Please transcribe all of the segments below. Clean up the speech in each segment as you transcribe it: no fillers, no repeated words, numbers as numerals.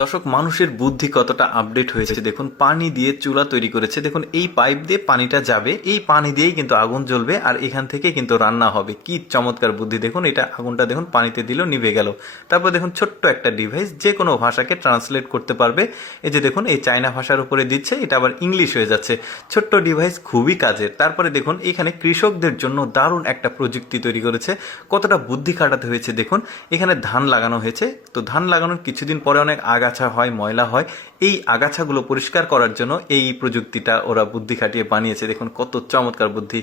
দর্শক, মানুষের বুদ্ধি কতটা আপডেট হয়েছে দেখুন। পানি দিয়ে চুলা তৈরি করেছে দেখুন। এই পাইপ দিয়ে পানিটা যাবে, এই পানি দিয়েই কিন্তু আগুন জ্বলবে আর এখান থেকে কিন্তু রান্না হবে। কি চমৎকার বুদ্ধি দেখুন। এটা আগুনটা দেখুন পানিতে দিল, নিভে গেল। তারপর দেখুন ছোট্ট একটা ডিভাইস যে কোনো ভাষাকে ট্রান্সলেট করতে পারবে। এই যে দেখুন, এই চায়না ভাষার উপরে দিচ্ছে, এটা আবার ইংলিশ হয়ে যাচ্ছে। ছোট্ট ডিভাইস, খুবই কাজের। তারপরে দেখুন এখানে কৃষকদের জন্য দারুণ একটা প্রযুক্তি তৈরি করেছে। কতটা বুদ্ধি খাটাতে হয়েছে দেখুন। এখানে ধান লাগানো হয়েছে, তো ধান লাগানোর কিছুদিন পরে অনেক আগাছা হয়, ময়লা হয়। এই আগাছাগুলো পরিষ্কার করার জন্য এই প্রযুক্তিটা ওরা বুদ্ধি খাটিয়ে বানিয়েছে। দেখুন কত চমৎকার বুদ্ধি।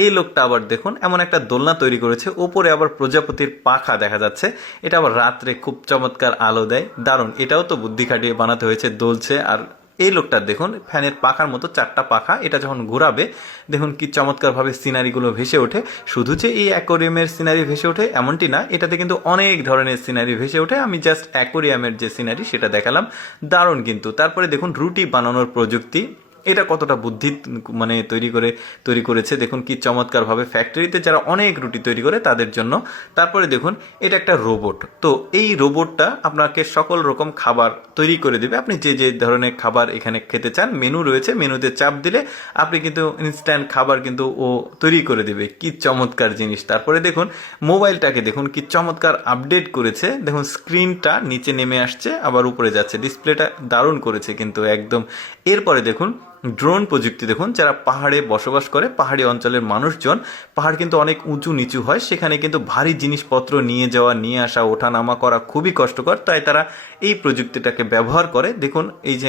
এই লোকটা আবার দেখুন এমন একটা দোলনা তৈরি করেছে, ওপরে আবার প্রজাপতির পাখা দেখা যাচ্ছে। এটা আবার রাত্রে খুব চমৎকার আলো দেয়, দারুণ। এটাও তো বুদ্ধি খাটিয়ে বানাতে হয়েছে, দোলছে। আর এই লোকটা দেখুন ফ্যানের পাখার মতো চারটা পাখা, এটা যখন ঘোরাবে দেখুন কি চমৎকারভাবে সিনারিগুলো ভেসে ওঠে। শুধু যে এই অ্যাকোরিয়ামের সিনারি ভেসে ওঠে এমনটি না, এটাতে কিন্তু অনেক ধরনের সিনারি ভেসে ওঠে। আমি জাস্ট অ্যাকোরিয়ামের যে সিনারি সেটা দেখালাম, দারুণ কিন্তু। তারপরে দেখুন রুটি বানানোর প্রযুক্তি, এটা কতটা বুদ্ধি মানে তৈরি করেছে দেখুন কি চমৎকারভাবে। ফ্যাক্টরিতে যারা অনেক রুটি তৈরি করে তাদের জন্য। তারপরে দেখুন এটা একটা রোবট, তো এই রোবটটা আপনাকে সকল রকম খাবার তৈরি করে দেবে। আপনি যে যে ধরনের খাবার এখানে খেতে চান, মেনু রয়েছে, মেনুতে চাপ দিলে আপনি কিন্তু ইনস্ট্যান্ট খাবার কিন্তু ও তৈরি করে দেবে। কি চমৎকার জিনিস। তারপরে দেখুন মোবাইলটাকে দেখুন কি চমৎকার আপডেট করেছে। দেখুন স্ক্রিনটা নিচে নেমে আসছে আবার উপরে যাচ্ছে, ডিসপ্লেটা দারুণ করেছে কিন্তু একদম। এরপরে দেখুন ড্রোন প্রযুক্তি দেখুন। যারা পাহাড়ে বসবাস করে, পাহাড়ি অঞ্চলের মানুষজন, পাহাড় কিন্তু অনেক উঁচু নিচু হয়, সেখানে কিন্তু ভারী জিনিসপত্র নিয়ে যাওয়া, নিয়ে আসা, ওঠানামা করা খুবই কষ্টকর, তাই তারা এই প্রযুক্তিটাকে ব্যবহার করে। দেখুন এই যে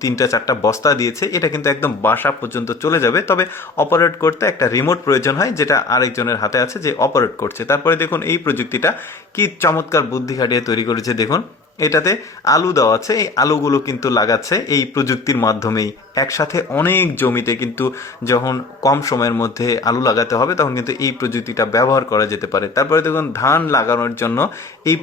3-4টা বস্তা দিয়েছে, এটা কিন্তু একদম বাসা পর্যন্ত চলে যাবে। তবে অপারেট করতে একটা রিমোট প্রয়োজন হয়, যেটা আরেকজনের হাতে আছে যে অপারেট করছে। তারপরে দেখুন এই প্রযুক্তিটা কি চমৎকার বুদ্ধি খাটিয়ে তৈরি করেছে দেখুন। এটাতে আলু দেওয়া আছে, এই আলুগুলো কিন্তু লাগাচ্ছে এই প্রযুক্তির মাধ্যমেই। একসাথে অনেক জমিতে কিন্তু যখন কম সময়ের মধ্যে আলু লাগাতে হবে তখন কিন্তু এই প্রযুক্তিটা ব্যবহার করা যেতে পারে। তারপরে দেখুন ধান লাগানোর জন্য এই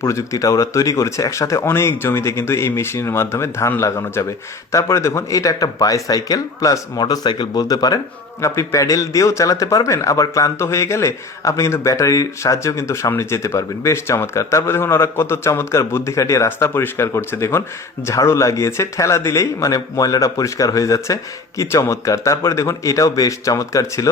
প্রযুক্তিটা ওরা তৈরি করেছে। একসাথে অনেক জমিতে কিন্তু এই মেশিনের মাধ্যমে ধান লাগানো যাবে। তারপরে দেখুন এটা একটা বাইসাইকেল প্লাস মোটর সাইকেল বলতে পারেন। আপনি প্যাডেল দিয়েও চালাতে পারবেন, আবার ক্লান্ত হয়ে গেলে আপনি কিন্তু ব্যাটারির সাহায্যেও কিন্তু সামনে যেতে পারবেন। বেশ চমৎকার। তারপরে দেখুন ওরা কত চমৎকার বুদ্ধি খাটিয়ে রাস্তা পরিষ্কার করছে দেখুন। ঝাড়ু লাগিয়েছে, ঠেলা দিলেই মানে ময়লাটা পরিষ্কার হয়ে যাচ্ছে। কি চমৎকার। তারপরে দেখুন এটাও বেশ চমৎকার ছিল।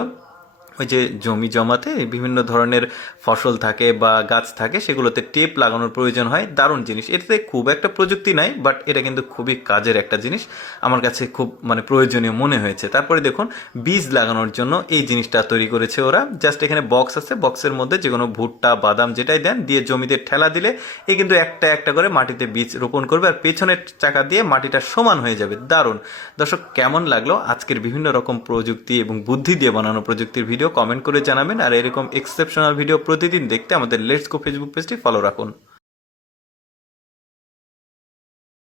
ওই যে জমি জমাতে বিভিন্ন ধরনের ফসল থাকে বা গাছ থাকে, সেগুলোতে টেপ লাগানোর প্রয়োজন হয়, দারুণ জিনিস। এটাতে খুব একটা প্রযুক্তি নাই, বাট এটা কিন্তু খুবই কাজের একটা জিনিস, আমার কাছে খুব মানে প্রয়োজনীয় মনে হয়েছে। তারপরে দেখুন বীজ লাগানোর জন্য এই জিনিসটা তৈরি করেছে ওরা। জাস্ট এখানে বক্স আছে, বক্সের মধ্যে যে কোনো ভুট্টা, বাদাম যেটাই দেন দিয়ে জমিতে ঠেলা দিলে এ কিন্তু একটা একটা করে মাটিতে বীজ রোপণ করবে, আর পেছনের চাকা দিয়ে মাটিটা সমান হয়ে যাবে। দারুণ। দর্শক, কেমন লাগলো আজকের বিভিন্ন রকম প্রযুক্তি এবং বুদ্ধি দিয়ে বানানো প্রযুক্তির ভিডিও? কমেন্ট করে জানাবেন। আর এরকম এক্সেপশনাল ভিডিও প্রতিদিন দেখতে আমাদের লেটস গো ফেসবুক পেজটি ফলো রাখুন।